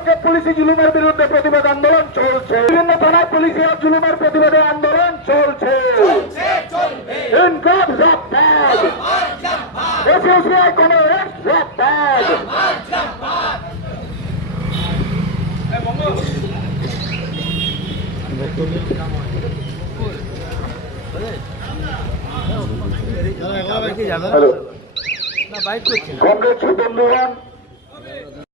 পক্ষে পুলিশি জুলুমের বিরুদ্ধে প্রতিবাদ আন্দোলন চলছে, বিভিন্ন থানায় পুলিশি জুলুমের প্রতিবাদে আন্দোলন চলছে। ইনকলাব জিন্দাবাদ, এসএসএ কংগ্রেস জিন্দাবাদ। হ্যালো, কংগ্রেস বন্ধুগণ,